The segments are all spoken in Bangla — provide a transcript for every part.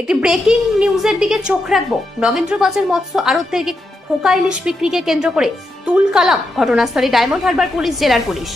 একটি ব্রেকিং নিউজের দিকে চোখ রাখব। নগেন্দ্র বাজার মৎস্য আড়ত থেকে খোকা ইলিশ বিক্রিকে কেন্দ্র করে তুল কালাম ঘটনাস্থলে ডায়মন্ড হারবার পুলিশ, জেলার পুলিশ।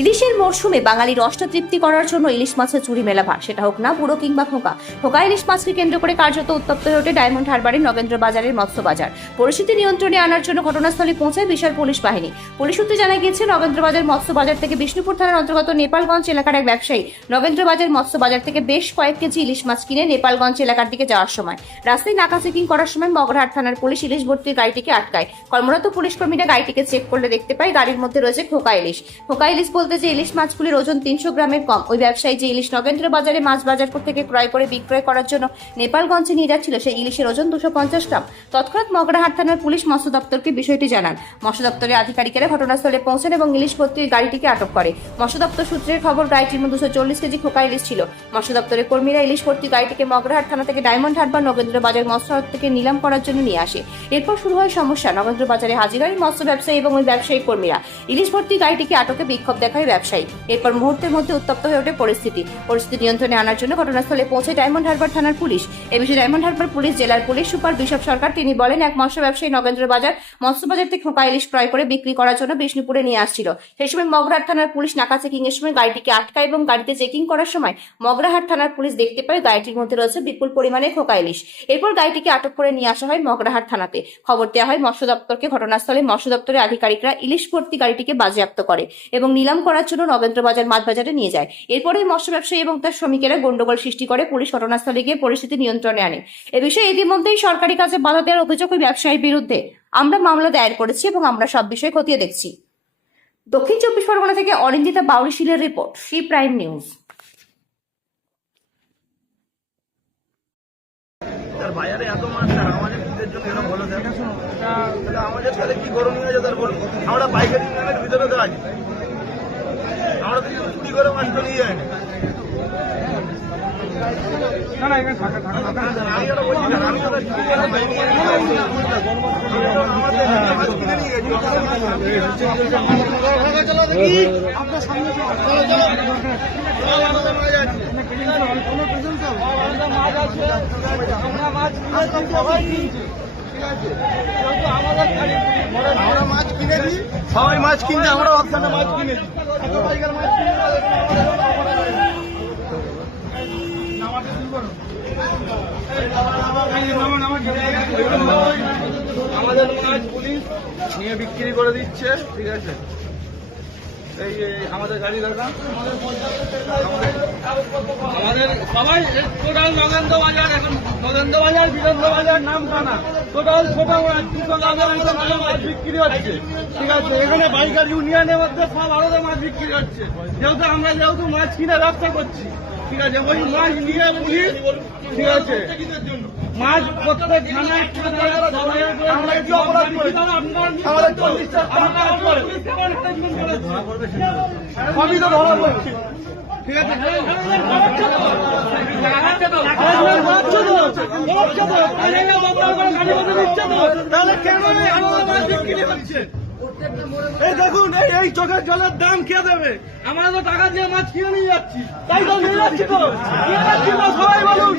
ইলিশের মরশুমে বাঙালির অষ্টতৃপ্তি করার জন্য ইলিশ মাছের চুরি মেলা ভার সেটা হোক না বুড়ো কিংবা খোকা খোকা ইলিশ মাছকে কেন্দ্র করে কার্যত উত্তপ্ত হয়ে ওঠে ডায়মন্ড হারবারের নগেন্দ্র বাজারের মৎস্য বাজার। পরিস্থিতি নিয়ন্ত্রণে আনার জন্য ঘটনাস্থলে পৌঁছায় বিশাল পুলিশ বাহিনী। পুলিশ সূত্রে জানা গিয়েছে, নগেন্দ্রবাজার মৎস্য বাজার থেকে বিষ্ণুপুর থানার অন্তর্গত নেপালগঞ্জ এলাকার এক ব্যবসায়ী নগেন্দ্রবাজার মৎস্য বাজার থেকে বেশ কয়েক কেজি ইলিশ মাছ কিনে নেপালগঞ্জ এলাকার দিকে যাওয়ার সময়। রাস্তায় নাকা চেকিং করার সময় মগরহাট থানার পুলিশ ইলিশ ভর্তির গাড়িটিকে আটকায়। কর্মরত পুলিশ কর্মীরা গাড়িটিকে চেক করলে দেখতে পায় গাড়ির মধ্যে রয়েছে খোকা ইলিশ। খোকা ইলিশ যে ইলিশ মাছগুলির ওজন তিনশো গ্রামের কম। ওই ব্যবসায়ী যে ইলিশ নগেন্দ্র বাজারে মাছ বাজার থেকে ক্রয় করে বিক্রয় করার জন্য নেপালগঞ্জে নিয়ে যাচ্ছিল, সেই ইলিশের ওজন দুশো পঞ্চাশ গ্রাম। তৎক্ষণাৎ মগরাহাট থানার পুলিশ মৎস্য দপ্তরকে বিষয়টি জানান। মৎস্য দপ্তরের আধিকারিকেরা ঘটনাস্থলে পৌঁছান এবং ইলিশ ভর্তির গাড়িটিকে আটক করে। মৎস্য দপ্তর সূত্রের খবর গাড়িটির মধ্যে দুশো চল্লিশ কেজি খোকা ইলিশ ছিল। মৎস্য দপ্তরের কর্মীরা ইলিশ ভর্তি গাড়িটিকে মগরাহাট থানা থেকে ডায়মন্ড হারবার নগেন্দ্র বাজার মৎস্য থেকে নিলাম করার জন্য নিয়ে আসে। এরপর শুরু হয় সমস্যা। নগেন্দ্র বাজারে হাজিরাই মৎস্য ব্যবসায়ী এবং ওই ব্যবসায়ী কর্মীরা। ইলিশ ভর্তি গাড়িটিকে আটকে বিক্ষোভ দেখায় ব্যবসায়ী। এরপর মুহূর্তের মধ্যে উত্তপ্ত হয়ে ওঠে পরিস্থিতি। পরিস্থিতি নিয়ন্ত্রণে আনার জন্য ঘটনাস্থলে পৌঁছে ডায়মন্ড হারবার থানার পুলিশ। এ বিষয়ে ডায়মন্ড হারবার পুলিশ, জেলার পুলিশ, সুপার বিশপ সরকার, তিনি বলেন, এক মৎস্য ব্যবসায়ী নগেন্দ্র বাজার, মৎস্য বাজার থেকে খোকা ইলিশ ক্রয় করে বিক্রি করার জন্য বিষ্ণুপুরে নিয়ে আসছিল। সেই সময় মগরাহাট থানার পুলিশ নাকা চেকিং এর সময় গাড়িটিকে আটকায় এবং গাড়িতে চেকিং করার সময় মগরাহাট থানার পুলিশ দেখতে পায় গাড়িটির মধ্যে রয়েছে বিপুল পরিমাণে খোকা ইলিশ। এরপর গাড়িটিকে আটক করে নিয়ে আসা হয় মগরাহাট থানাতে। খবর দেওয়া হয়, মৎস্য দপ্তরকে ঘটনাস্থলে মৎস্য দপ্তরের আধিকারিকরা ইলিশ ভর্তি গাড়িটিকে বাজেয়াপ্ত করে এবং নিলাম করার জন্য নগেন্দ্র বাজার মাছ বাজারে নিয়ে যায়। এরপরে মৎস্য ব্যবসায়ী এবং তার শ্রমিকেরা গন্ডগোল সৃষ্টি করে, পুলিশ ঘটনাস্থলে গিয়ে পরিস্থিতি নিয়ন্ত্রণে আনে। এ বিষয়ে ইতিমধ্যেই সরকারি কাজে বাধা দেওয়ার অভিযোগ ওই ব্যবসায়ীর বিরুদ্ধে। আমরা মামলা দায়ের করেছি এবং আমরা সব বিষয়ে খতিয়ে দেখছি। দক্ষিণ চব্বিশ পরগনা থেকে অরিন্দিতা বাউরিশিলের রিপোর্ট, সি প্রাইম নিউজ। আমাদের কি করণীয় আছে তার বলুন আমরা পাইকারি দামের ভিতরে আছি। আমরা কিছু চুরি করে মাছ তো নিয়ে যাই না আমি ওটা বলছি না, আমি ওটা চুরি করে মাছ নিয়ে যাই মাছ কিনে সবাই মাছ কিনছে। আমরা মাছ কিনে আমাদের মাছ পুলিশ নিয়ে বিক্রি করে দিচ্ছে, ঠিক আছে? এই আমাদের গাড়ি দেখা। আমাদের সবাই টোটাল নগেন্দ্র বাজার, এখন নগেন্দ্র বাজার বীরেন্দ্র বাজার নাম কানা টোটাল ছোট মাছ বিক্রি হচ্ছে। ঠিক আছে এখানে বাইকার ইউনিয়নের মধ্যে সব আরও মাছ বিক্রি হচ্ছে। যেহেতু আমরা যেহেতু মাছ কিনে ব্যবসা করছি ঠিক আছে ওই মাছ নিয়ে পুলিশ ঠিক আছে মাছ প্রত্যেক থানায় সবই তো ধরা পড়ছে। এই দেখুন এই এই চোখের জলের দাম কে দেবে আমরা তো টাকা দিয়ে মাছ কিনে নিয়ে যাচ্ছি তাই তো নিয়ে যাচ্ছি তো নিয়ে যাচ্ছি তো সবাই বলুন।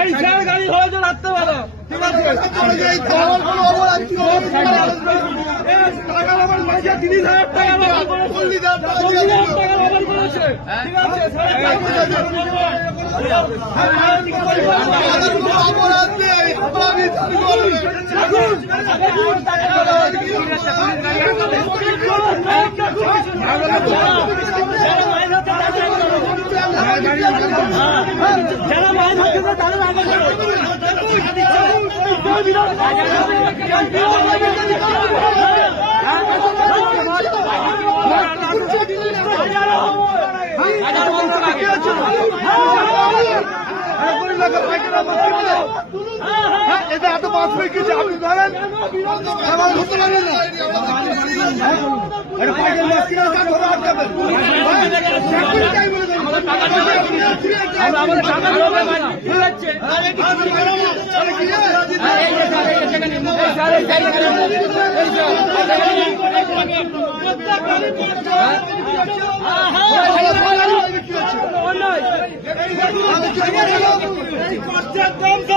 এই শেয়ার গাড়ি হয়েছে রাত্রেবেলা যারা ধরছে তাদের হ্যাঁ, এটা এত মাছ পেয়েছে আপনি ধরেন। আমার ধরতে পারবেন না এটা পাইকারি মাছ কিনে টাকা দেবে না ঠিক আছে আরে কি রে? এই কষ্টের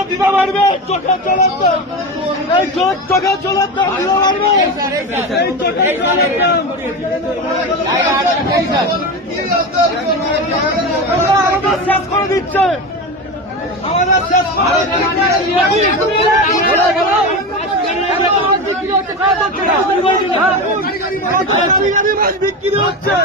দিবা পারবে চোখের জলের দাম এই চোখ চোখের জলের দাম দিবা পারবে এই চোখের জলের দাম আমাদের শেষ করে দিচ্ছে আমাদের শেষ করে দিচ্ছে বিক্রি হচ্ছে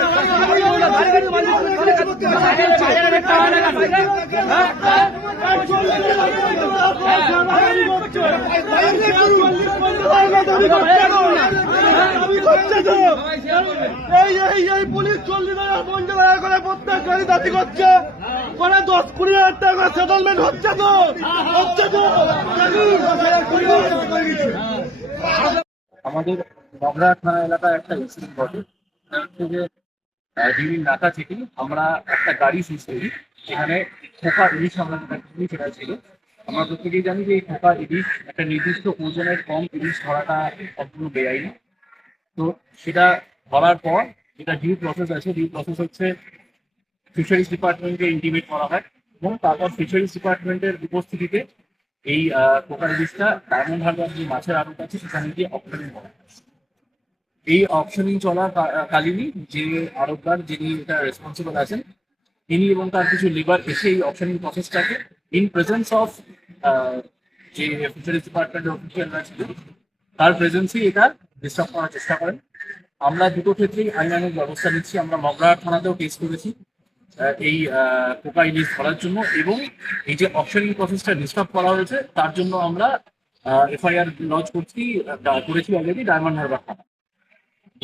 করে করছে করে দশ কুড়ি হাজার টাকা হচ্ছে তো হচ্ছে তো আমাদের থানা এলাকায় একটা ইনসিডেন্ট ঘটে। যে ডিউরিং রাতা থেকে আমরা একটা গাড়ি সিজ করি। সেখানে খোকা ইলিশ আমরা যেটা করি সেটা ছিল। আমরা প্রত্যেকেই জানি যে এই খোকা ইলিশ একটা নির্দিষ্ট ওজনের কম ইলিশ ধরাটা সম্পূর্ণ বেআইনি। তো সেটা ধরার পর যেটা ডিউ প্রসেস আছে ডিউ প্রসেস হচ্ছে ফিশারিজ ডিপার্টমেন্টকে ইন্টিমেট করা হয় এবং তারপর ফিশারিজ ডিপার্টমেন্টের উপস্থিতিতে এই কোকার ইলিশটা ডায়মন্ড হারবার যে মাছের আড়ত আছে সেখানে গিয়ে অপশনিং করা হয়। এই অপশনিং চলাকালীনই যে আড়তদার যিনি এটা রেসপন্সিবল আছেন তিনি এবং তার কিছু লিবার এসে এই অপশনিং প্রসেসটাকে ইন প্রেজেন্স অফ যে ফিশারিজ ডিপার্টমেন্টের অফিসিয়ালরা ছিল তার প্রেজেন্সেই এটা ডিস্টার্ব করার চেষ্টা করেন। আমরা দুটো ক্ষেত্রেই আইনানুগ ব্যবস্থা নিচ্ছি। আমরা মগরাহাট থানাতেও কেস করেছি এই কোকা ইলিশ ধরার জন্য এবং এই যে অপশনিং প্রসেসটা ডিস্টার্ব করা হয়েছে, তার জন্য আমরা এফআইআর লঞ্চ করছি করেছি অলরেডি ডায়মন্ড হারবার থানা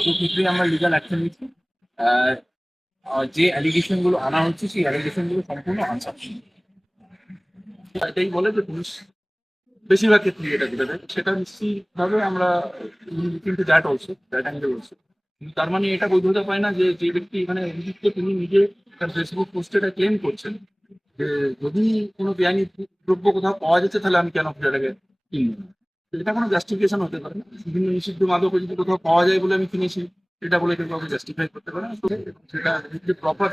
দুটো ক্ষেত্রেই আমরা লিগাল অ্যাকশন নিচ্ছি। যে অ্যালিগেশনগুলো আনা হচ্ছে, সেই অ্যালিগেশনগুলো সম্পূর্ণ আনসাফিসিয়েন্ট এটাই বলে যে পুলিশ বেশিরভাগ ক্ষেত্রে এটা যেটা দেয় সেটা নিশ্চিতভাবে আমরা কিন্তু দ্যাট অলসো অ্যাঙ্গেল অলসো কিন্তু তার মানে এটা বৈধতা পায় না যে যে ব্যক্তি এখানে অভিযুক্ত, তিনি নিজে তার ফেসবুক পোস্টে এটা ক্লেম করছেন। যে যদি কোনো বেআইনি দ্রব্য কোথাও পাওয়া যাচ্ছে তাহলে আমি কেন সেটাকে কিনবো? না? এটা কোনো জাস্টিফিকেশন হতে পারে না। বিভিন্ন নিষিদ্ধ মাদক যদি কোথাও পাওয়া যায় বলে আমি কিনেছি, এটা বলে কেউ জাস্টিফাই করতে পারে না। সেটা প্রপার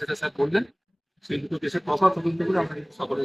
যেটা স্যার বললেন, সেই দুটো কেসের প্রপার তদন্ত করে আমরা সকলে